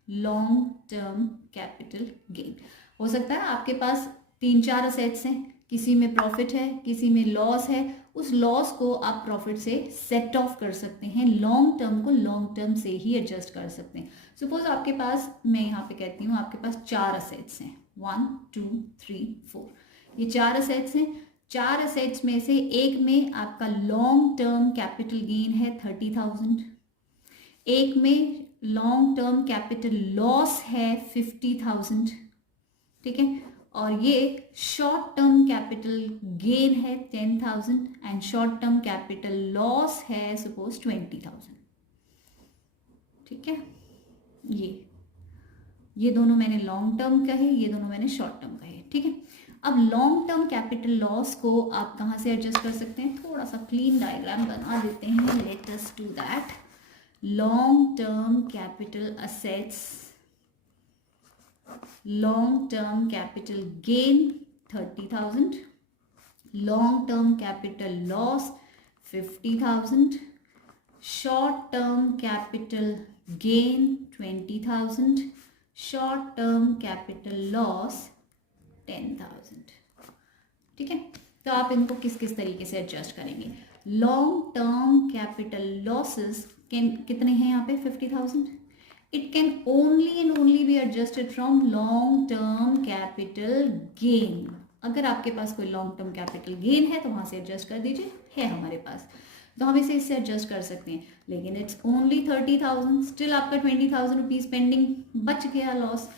long term capital gain. हो सकता है आपके पास 3-4 असेट्स हैं, किसी में प्रॉफिट है, किसी में लॉस है, उस लॉस को आप प्रॉफिट से सेट ऑफ कर सकते हैं। लॉन्ग टर्म को लॉन्ग टर्म से ही एडजस्ट कर सकते हैं। सपोज आपके पास, मैं यहाँ पे कहती हूँ आपके पास 4 असेट्स हैं, 1 2 3 4, ये 4 असेट्स हैं। 4 असेट्स में से एक में आपका लॉन्ग टर्म कैपिटल गेन है 30,000, एक में लॉन्ग टर्म कैपिटल लॉस है 50,000, ठीक है, और ये शॉर्ट टर्म कैपिटल गेन है 10,000 and short term capital loss है सपोज 20,000, ठीक है। ये दोनों मैंने लॉन्ग टर्म कहे, ये दोनों मैंने शॉर्ट टर्म कहे, ठीक है। अब लॉन्ग टर्म कैपिटल लॉस को आप कहाँ से एडजस्ट कर सकते हैं? थोड़ा सा क्लीन डायग्राम बना देते हैं, let us do that. Long term capital assets, long term capital gain 30,000, long term capital loss 50,000, short term capital gain 20,000, short term capital loss 10,000, ठीक है। तो आप इनको किस किस तरीके से एडजस्ट करेंगे? लॉन्ग टर्म कैपिटल लॉसेस कितने हैं यहाँ पे? 50,000। It can only and only be adjusted from long term capital gain. अगर आपके पास कोई लॉन्ग टर्म कैपिटल गेन है तो वहां से एडजस्ट कर दीजिए, है हमारे पास, तो हम इसे इससे एडजस्ट कर सकते हैं। लेकिन इट्स ओनली 30,000, स्टिल आपका 20,000 रुपीज पेंडिंग बच गया लॉस।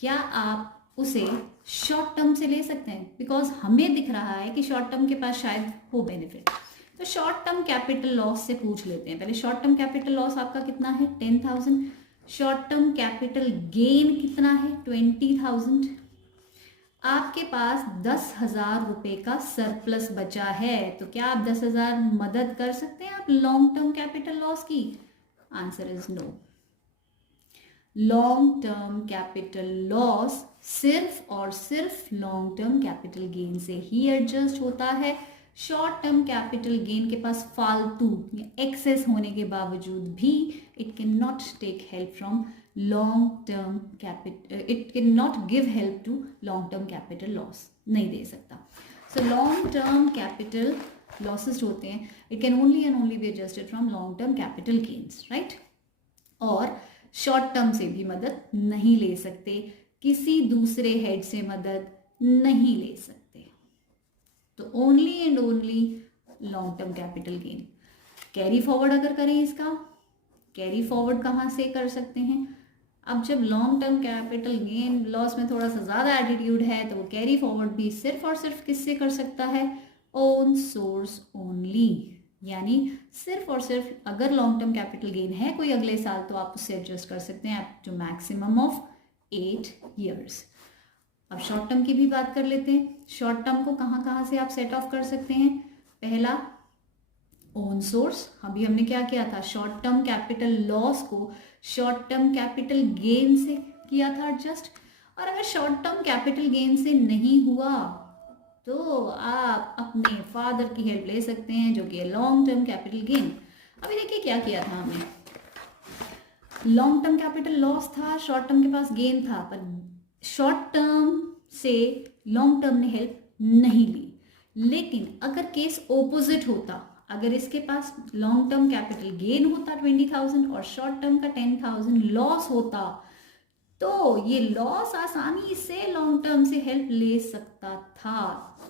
क्या आप उसे शॉर्ट टर्म से ले सकते हैं? बिकॉज हमें दिख रहा है कि शॉर्ट टर्म के पास शायद हो बेनिफिट, तो शॉर्ट टर्म कैपिटल लॉस से पूछ लेते हैं पहले। शॉर्ट टर्म कैपिटल लॉस आपका कितना है? 10,000। शॉर्ट टर्म कैपिटल गेन कितना है? 20,000। आपके पास 10,000 रुपए का सरप्लस बचा है, तो क्या आप 10,000 मदद कर सकते हैं आप लॉन्ग टर्म कैपिटल लॉस की? Answer is no. Long term capital loss सिर्फ और सिर्फ लॉन्ग टर्म कैपिटल गेन से ही एडजस्ट होता है। शॉर्ट टर्म कैपिटल गेन के पास फालतू या एक्सेस होने के बावजूद भी it can not take help from long term capital, it can not give help to long term capital loss, नहीं दे सकता। So long term capital losses होते हैं, it can only and only be adjusted from long term capital gains, right. और short term से भी मदद नहीं ले सकते, किसी दूसरे हेड से मदद नहीं ले सकते, तो only and only long term capital gain. Carry forward अगर करें इसका, कैरी फॉरवर्ड कहाँ से कर सकते हैं? अब जब long term capital gain loss में थोड़ा सा ज़्यादा एटीट्यूड है तो वो कैरी फॉरवर्ड भी सिर्फ और सिर्फ किससे कर सकता है? Own source only. यानी सिर्फ और सिर्फ अगर लॉन्ग टर्म कैपिटल गेन है कोई अगले साल तो आप उससे एडजस्ट कर सकते हैं up to maximum of 8 years। अब शॉर्ट टर्म की भी बात कर लेते हैं। शॉर्ट टर्म को कहाँ कहाँ से आप सेट ऑफ कर सकते हैं? पहला ओन सोर्स, अभी हमने क्या किया था, शॉर्ट टर्म कैपिटल लॉस को शॉर्ट टर्म कैपिटल गेन से किया था एडजस्ट। और अगर शॉर्ट टर्म कैपिटल गेन से नहीं हुआ तो आप अपने फादर की हेल्प ले सकते हैं जो कि है लॉन्ग टर्म कैपिटल गेन। अभी देखिए क्या किया था हमने, लॉन्ग टर्म कैपिटल लॉस था, शॉर्ट टर्म के पास गेन था, पर शॉर्ट टर्म से लॉन्ग टर्म ने हेल्प नहीं ली। लेकिन अगर केस ओपोजिट होता, अगर इसके पास लॉन्ग टर्म कैपिटल गेन होता 20,000 और शॉर्ट टर्म का 10,000 लॉस होता तो ये लॉस आसानी से लॉन्ग टर्म से हेल्प ले सकता था।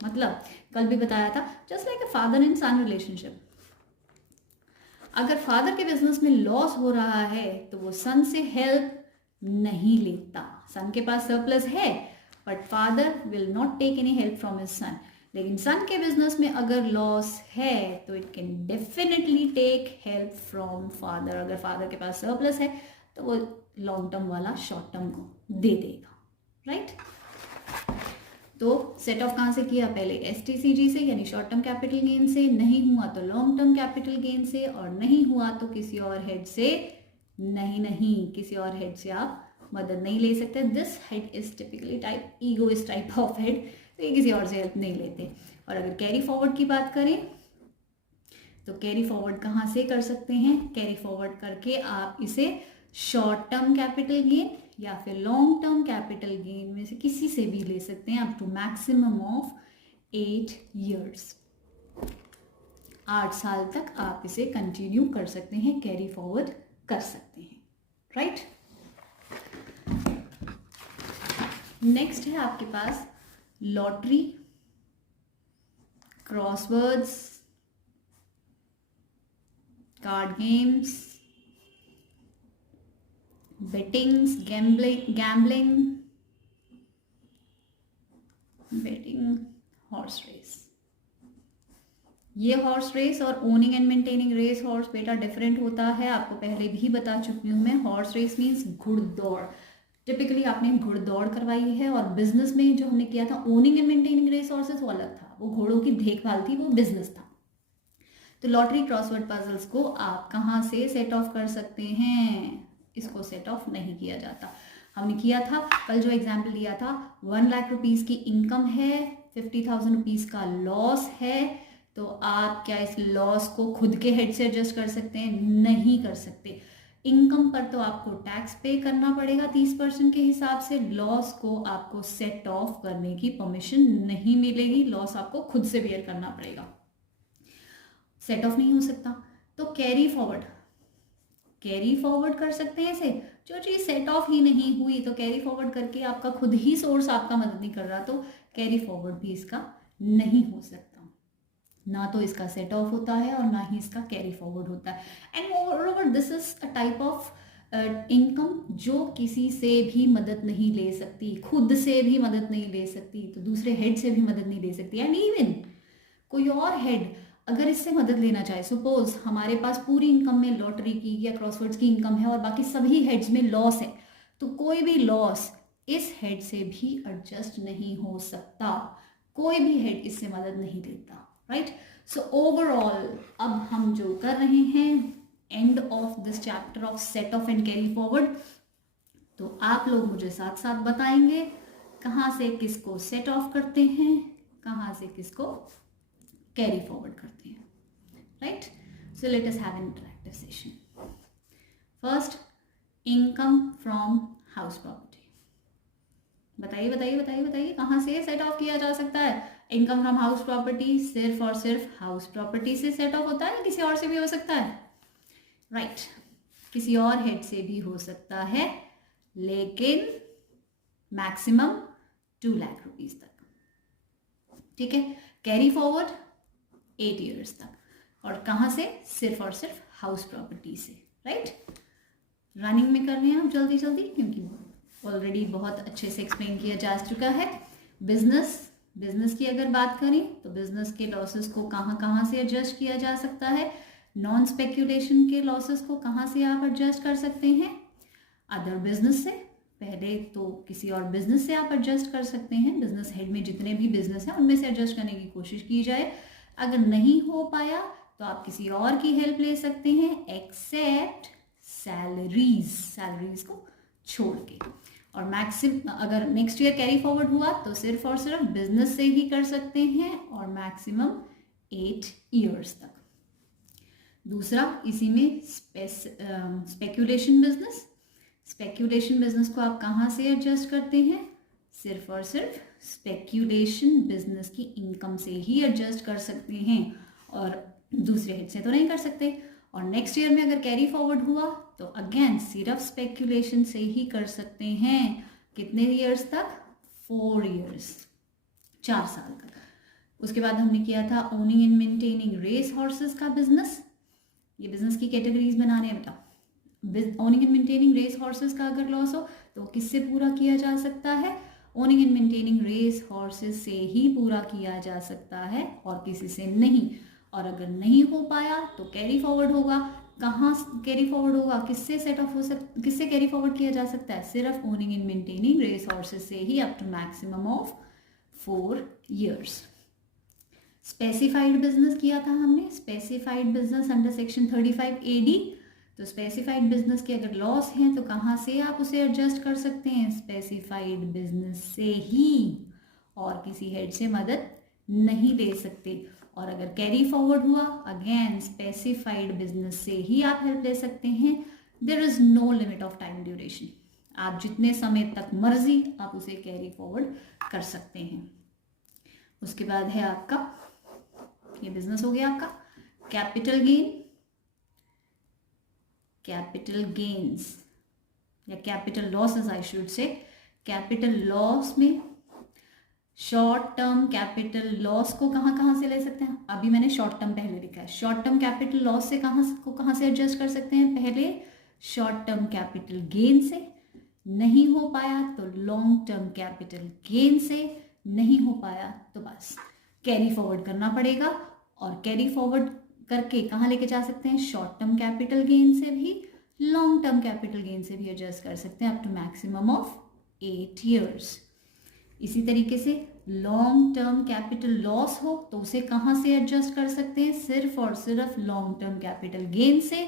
मतलब कल भी बताया था, just like a father and sun relationship, अगर फादर के बिजनेस में लॉस हो रहा है तो वो सन से हेल्प नहीं लेता। सन के पास सरप्लस है but father will not take any help from his son. लेकिन सन के बिजनेस में अगर लॉस है तो it can definitely take help from father. अगर फादर के पास सरप्लस है तो वो लॉन्ग टर्म वाला शॉर्ट टर्म को दे देगा, राइट। तो सेट ऑफ कहाँ से किया? पहले STCG से यानी शॉर्ट टर्म कैपिटल गेन से, नहीं हुआ तो लॉन्ग टर्म कैपिटल गेन से, और नहीं हुआ तो किसी और हेड से नहीं किसी और हेड से आप मदद नहीं ले सकते। This head is typically type egoist type of head, तो ये किसी और से हेल्प नहीं लेते। और अगर कैरी फॉरवर्ड की बात करें तो कैरी फॉरवर्ड कहाँ से कर सकते हैं? कैरी फॉरवर्ड करके आप इसे शॉर्ट टर्म कैपिटल गेन या फिर लॉन्ग टर्म कैपिटल गेन में से किसी से भी ले सकते हैं up to maximum of 8 years। 8 साल तक आप इसे कंटिन्यू कर सकते हैं, कैरी फॉरवर्ड कर सकते हैं, राइट। नेक्स्ट है आपके पास lottery, crosswords, card games, bettings, gambling, betting, horse race. ये हॉर्स रेस और owning and maintaining race horse बेटा डिफरेंट होता है, आपको पहले भी बता चुकी हूँ मैं। हॉर्स रेस मीन्स घुड़दौड़, टिपिकली आपने घुड़दौड़ करवाई है। और बिजनेस में जो हमने किया था owning and maintaining race horses वो अलग था, वो घोड़ों की देखभाल थी, वो बिजनेस था। तो लॉटरी, क्रॉसवर्ड पजल्स को आप कहाँ से सेट ऑफ कर सकते हैं? इसको सेट ऑफ नहीं किया जाता। हमने किया था कल जो एग्जाम्पल दिया था, 1 लाख रुपीज की इनकम है, 50,000 रुपीज का लॉस है, तो आप क्या इस लॉस को खुद के हेड से एडजस्ट कर सकते हैं? नहीं कर सकते। इनकम पर तो आपको टैक्स पे करना पड़ेगा 30% के हिसाब से, लॉस को आपको सेट ऑफ करने की परमिशन नहीं मिलेगी, लॉस आपको खुद से बेयर करना पड़ेगा, सेट ऑफ नहीं हो सकता। तो कैरी फॉरवर्ड कर सकते हैं इसे। जो चीज़ सेट ऑफ ही नहीं हुई तो कैरी फॉरवर्ड करके आपका खुद ही सोर्स आपका मदद नहीं कर रहा, तो कैरी फॉरवर्ड भी इसका नहीं हो सकता। ना तो इसका सेट ऑफ होता है और ना ही इसका कैरी फॉरवर्ड होता है। And moreover this is a type of income जो किसी से भी मदद नहीं ले सकती, खुद से भी मदद नहीं ले सकती, तो दूसरे हेड से भी मदद नहीं ले सकती। एंड इवन कोई और हेड अगर इससे मदद लेना चाहे, सपोज हमारे पास पूरी इनकम में लॉटरी की या क्रॉसवर्ड्स की इनकम है और बाकी सभी हेड्स में लॉस है, तो कोई भी लॉस इस हेड से भी एडजस्ट नहीं हो सकता, कोई भी हेड इससे मदद नहीं लेता, राइट। सो ओवरऑल अब हम जो कर रहे हैं and of this chapter of set of and carry forward, तो आप लोग मुझे साथ साथ बताएंगे कहाँ से किसको सेट ऑफ करते हैं, कहाँ से किसको कैरी फॉरवर्ड करते हैं, right. So let us have an interactive session. First, income from house property. बताइए बताइए बताइए बताइए कहाँ से सेट ऑफ किया जा सकता है? इनकम फ्रॉम हाउस प्रॉपर्टी सिर्फ और सिर्फ हाउस प्रॉपर्टी से सेट ऑफ होता है, किसी और से भी हो सकता है, राइट। किसी और हेड से भी हो सकता है, लेकिन मैक्सिमम 2 लाख रुपीज तक, ठीक है। कैरी फॉरवर्ड 8 ईयर्स तक, और कहाँ से? सिर्फ और सिर्फ हाउस प्रॉपर्टी से, राइट। रनिंग में कर रहे हैं आप जल्दी जल्दी, क्योंकि ऑलरेडी बहुत अच्छे से एक्सप्लेन किया जा चुका है। बिजनेस की अगर बात करें तो बिजनेस के लॉसेस को कहाँ कहाँ से एडजस्ट किया जा सकता है, नॉन स्पेक्यूलेशन के लॉसेस को कहाँ से आप एडजस्ट कर सकते हैं, अदर बिजनेस से, पहले तो किसी और बिजनेस से आप एडजस्ट कर सकते हैं, बिजनेस हेड में जितने भी बिजनेस हैं उनमें से एडजस्ट करने की कोशिश की जाए। अगर नहीं हो पाया तो आप किसी और की हेल्प ले सकते हैं, एक्सेप्ट सैलरीज को छोड़ के। और अगर नेक्स्ट ईयर कैरी फॉरवर्ड हुआ तो सिर्फ और सिर्फ बिजनेस से ही कर सकते हैं, और मैक्सिमम 8 ईयर्स तक। दूसरा इसी में स्पेक्यूलेशन बिजनेस को आप कहाँ से एडजस्ट करते हैं, सिर्फ और सिर्फ स्पेक्यूलेशन बिजनेस की इनकम से ही एडजस्ट कर सकते हैं, और दूसरे हेड से तो नहीं कर सकते। और नेक्स्ट ईयर में अगर कैरी फॉरवर्ड हुआ तो अगेन सिर्फ स्पेक्यूलेशन से ही कर सकते हैं। कितने ईयर्स तक? 4 ईयर्स, 4 साल तक। उसके बाद हमने किया था owning and maintaining race horses का बिजनेस। ये बिजनेस की कैटेगरीज बनाने हैं बेटा। Owning and maintaining race horses का अगर लॉस हो तो किससे पूरा किया जा सकता है? Owning and maintaining race horses से ही पूरा किया जा सकता है, और किसी से नहीं। और अगर नहीं हो पाया तो कैरी फॉरवर्ड होगा। कहाँ कैरी फॉरवर्ड होगा? किससे कैरी फॉरवर्ड किया जा सकता है? सिर्फ owning and maintaining race horses से ही, up to maximum of 4 years. Specified business किया था हमने, specified business under section 35 AD। तो स्पेसिफाइड बिजनेस के अगर लॉस हैं तो कहाँ से आप उसे एडजस्ट कर सकते हैं? स्पेसिफाइड बिजनेस से ही, और किसी हेड से मदद नहीं ले सकते। और अगर कैरी फॉरवर्ड हुआ अगेन स्पेसिफाइड बिजनेस से ही आप हेल्प ले सकते हैं। There is no limit of time duration, आप जितने समय तक मर्जी आप उसे कैरी फॉरवर्ड कर सकते हैं। उसके बाद है आपका, ये बिजनेस हो गया आपका कैपिटल गेन्स या capital losses I should say. Capital loss में शॉर्ट टर्म कैपिटल लॉस को कहाँ से ले सकते हैं? अभी मैंने शॉर्ट टर्म पहले लिखा है। शॉर्ट टर्म कैपिटल लॉस से कहाँ से एडजस्ट कर सकते हैं? पहले शॉर्ट टर्म कैपिटल गेन से, नहीं हो पाया तो लॉन्ग टर्म कैपिटल गेन से, नहीं हो पाया तो बस कैरी फॉरवर्ड करना पड़ेगा। और कैरी फॉरवर्ड करके कहाँ लेके जा सकते हैं? शॉर्ट टर्म कैपिटल गेन से भी, लॉन्ग टर्म कैपिटल गेन से भी एडजस्ट कर सकते हैं, अप टू मैक्सिमम ऑफ 8 ईयर्स। इसी तरीके से लॉन्ग टर्म कैपिटल लॉस हो तो उसे कहाँ से एडजस्ट कर सकते हैं? सिर्फ और सिर्फ लॉन्ग टर्म कैपिटल गेन से।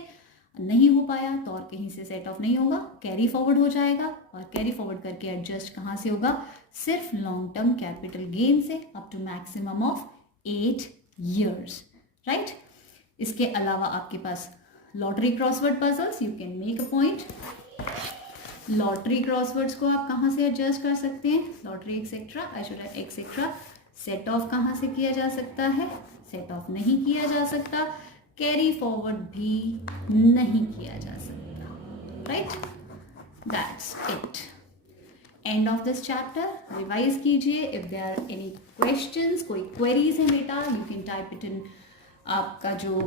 नहीं हो पाया तो और कहीं से सेट ऑफ नहीं होगा, कैरी फॉरवर्ड हो जाएगा। और कैरी फॉरवर्ड करके एडजस्ट कहाँ से होगा? सिर्फ लॉन्ग टर्म कैपिटल गेन से, up to maximum of 8 years, right. इसके अलावा आपके पास lottery crossword puzzles, you can make a point. Lottery crosswords को आप कहाँ से एडजस्ट कर सकते हैं? लॉटरी एक्सेट्रा सेट ऑफ कहाँ से किया जा सकता है? सेट ऑफ नहीं किया जा सकता, कैरी फॉरवर्ड भी नहीं किया जा सकता, right. That's it, end of this chapter. Revise कीजिए। If there are any questions, कोई क्वेरीज है बेटा, you can type it in, आपका जो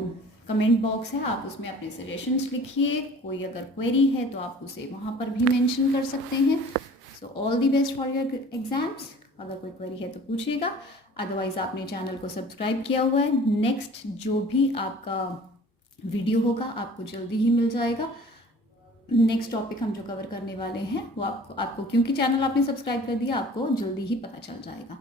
कमेंट बॉक्स है आप उसमें अपने सजेशंस लिखिए। कोई अगर क्वेरी है तो आप उसे वहाँ पर भी मेंशन कर सकते हैं। So all the best for your exams. अगर कोई क्वेरी है तो पूछिएगा, अदरवाइज आपने चैनल को सब्सक्राइब किया हुआ है। नेक्स्ट जो भी आपका वीडियो होगा आपको जल्दी ही मिल जाएगा। नेक्स्ट टॉपिक हम जो कवर करने वाले हैं वो आपको क्योंकि चैनल आपने सब्सक्राइब कर दिया, आपको जल्दी ही पता चल जाएगा।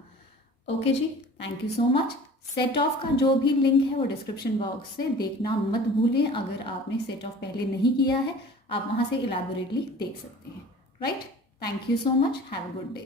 Okay ji, thank you so much. Set off का जो भी लिंक है वो डिस्क्रिप्शन बॉक्स से देखना मत भूलें। अगर आपने सेट ऑफ पहले नहीं किया है आप वहाँ से इलैबोरेटली देख सकते हैं, right. Thank you so much, have a good day.